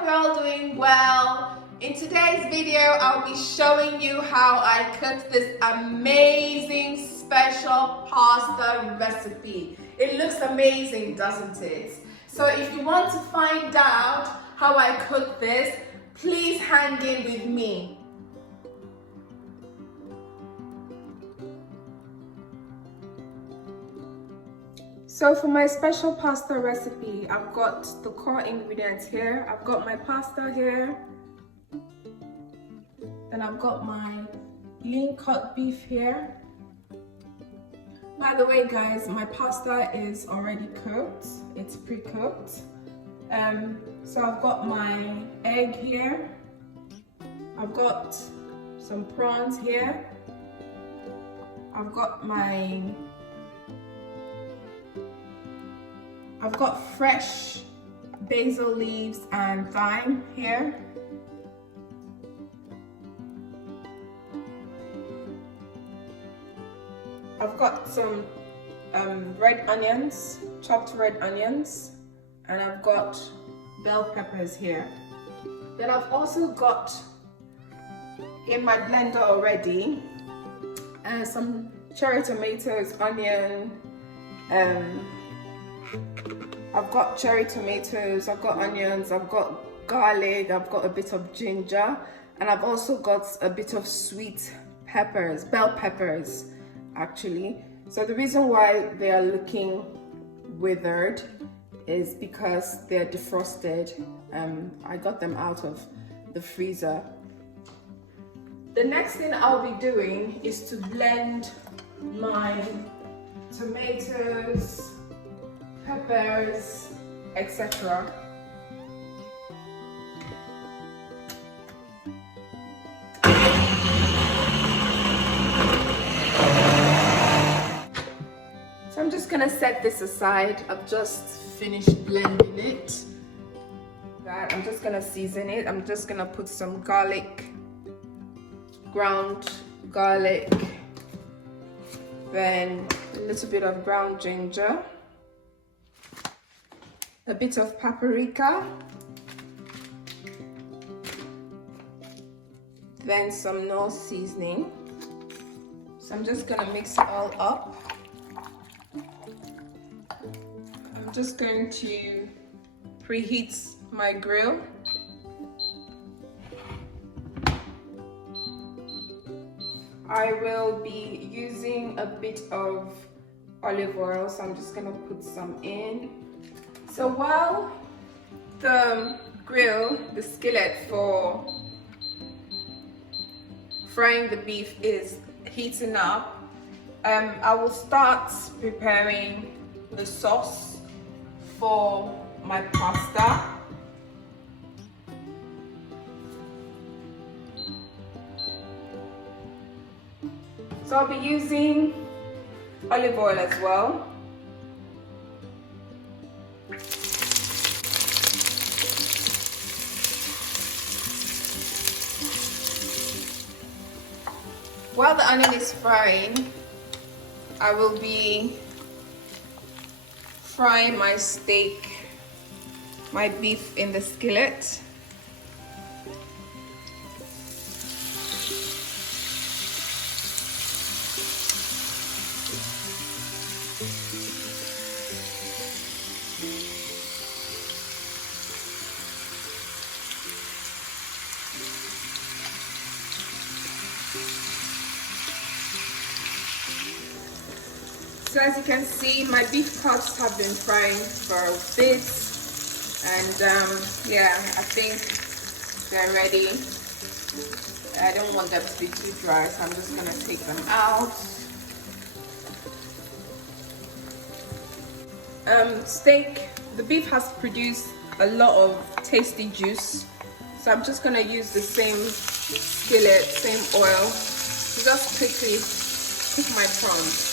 hope you're all doing well. In today's video, I'll be showing you how I cooked this amazing special pasta recipe. It looks amazing, doesn't it? So if you want to find out how I cook this, please hang in with me. So for my special pasta recipe, I've got the core ingredients here. I've got my pasta here. Then I've got my lean cut beef here. By the way, guys, my pasta is already cooked. It's pre-cooked. So I've got my egg here. I've got some prawns here. I've got fresh basil leaves and thyme here. I've got some red onions, chopped red onions, and I've got bell peppers here. Then I've also got in my blender already some cherry tomatoes, onion, I've got cherry tomatoes, I've got onions, I've got garlic, I've got a bit of ginger, and I've also got a bit of sweet peppers, bell peppers actually. So the reason why they are looking withered is because they're defrosted. I got them out of the freezer. The next thing I'll be doing is to blend my tomatoes, peppers, etc. So I'm just gonna set this aside. I've just finished blending it. I'm just gonna season it. I'm just gonna put some garlic, ground garlic, then a little bit of ground ginger, a bit of paprika, then some Knorr seasoning. So I'm just gonna mix it all up. I'm just going to preheat my grill. I will be using a bit of olive oil, so I'm just gonna put some in. So while the grill, the skillet for frying the beef is heating up, I will start preparing the sauce for my pasta. So I'll be using olive oil as well. While the onion is frying, I will be frying my steak, my beef in the skillet. So as you can see, my beef cuts have been frying for a bit, and yeah, I think they're ready. I don't want them to be too dry, so I'm just gonna take them out. The beef has produced a lot of tasty juice, so I'm just gonna use the same skillet, same oil, to just quickly cook my prawns.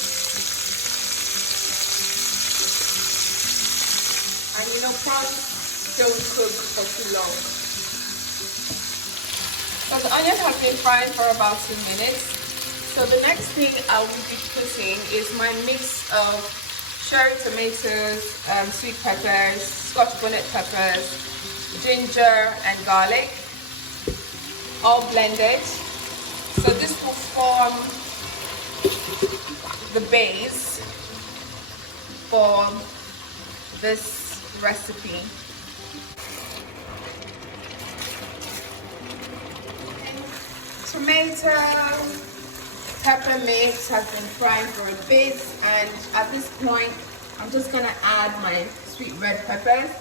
And you know, prawns don't cook for too long. So the onion has been frying for about 2 minutes. So the next thing I will be putting is my mix of cherry tomatoes, sweet peppers, Scotch bonnet peppers, ginger and garlic, all blended. So this will form the base for this recipe. Tomato, pepper mix has been frying for a bit, and at this point I'm just gonna add my sweet red peppers.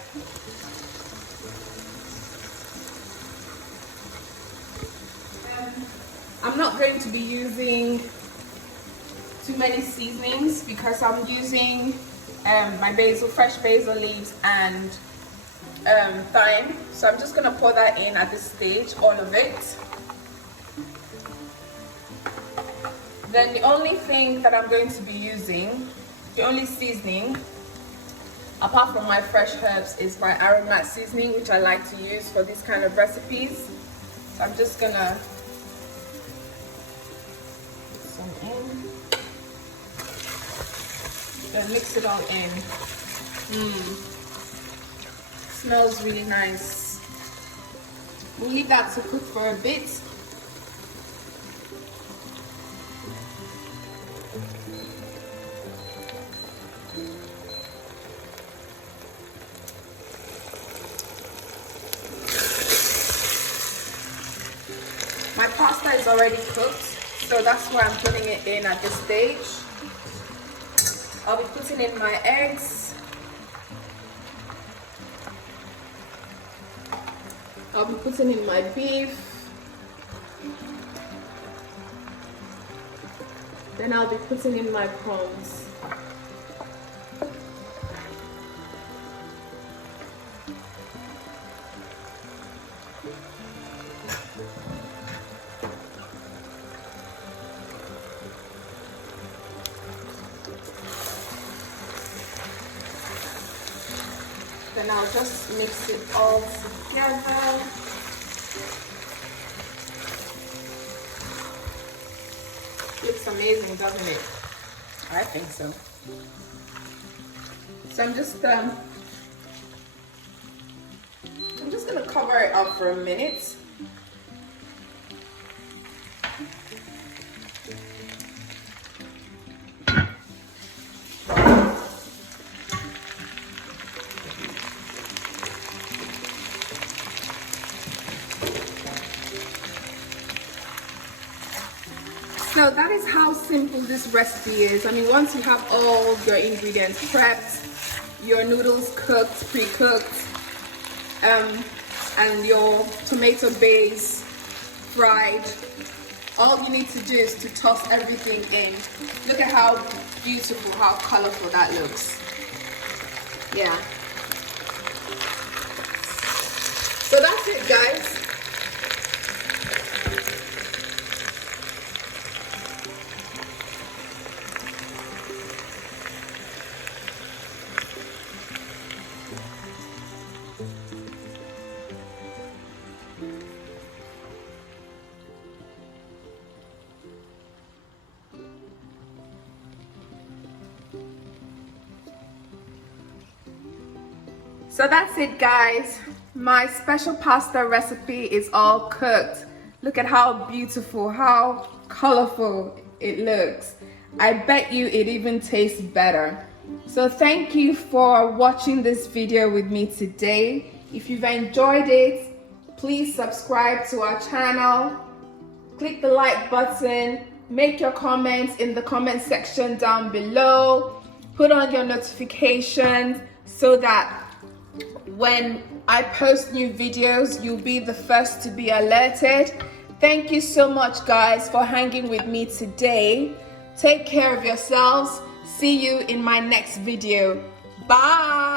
I'm not going to be using too many seasonings because I'm using my basil, fresh basil leaves and thyme. So I'm just gonna pour that in at this stage, all of it. Then the only thing that I'm going to be using, the only seasoning, apart from my fresh herbs, is my Aromat seasoning, which I like to use for these kind of recipes. So I'm just gonna put some in. Then mix it all in. Smells really nice. We'll leave that to cook for a bit. My pasta is already cooked, so that's why I'm putting it in at this stage. I'll be putting in my eggs. I'll be putting in my beef. Then I'll be putting in my prawns. Then I'll just mix it all together. Looks amazing, doesn't it? I think so. So I'm just gonna cover it up for a minute. So that is how simple this recipe is. I mean, once you have all your ingredients prepped, your noodles cooked, pre-cooked, and your tomato base fried, all you need to do is to toss everything in. Look at how beautiful, how colorful that looks. Yeah. So that's it, guys. So that's it, guys. My special pasta recipe is all cooked. Look at how beautiful, how colorful it looks. I bet you it even tastes better. So thank you for watching this video with me today. If you've enjoyed it, please subscribe to our channel. Click the like button. Make your comments in the comment section down below. Put on your notifications so that when I post new videos, you'll be the first to be alerted. Thank you so much, guys, for hanging with me today. Take care of yourselves. See you in my next video. Bye.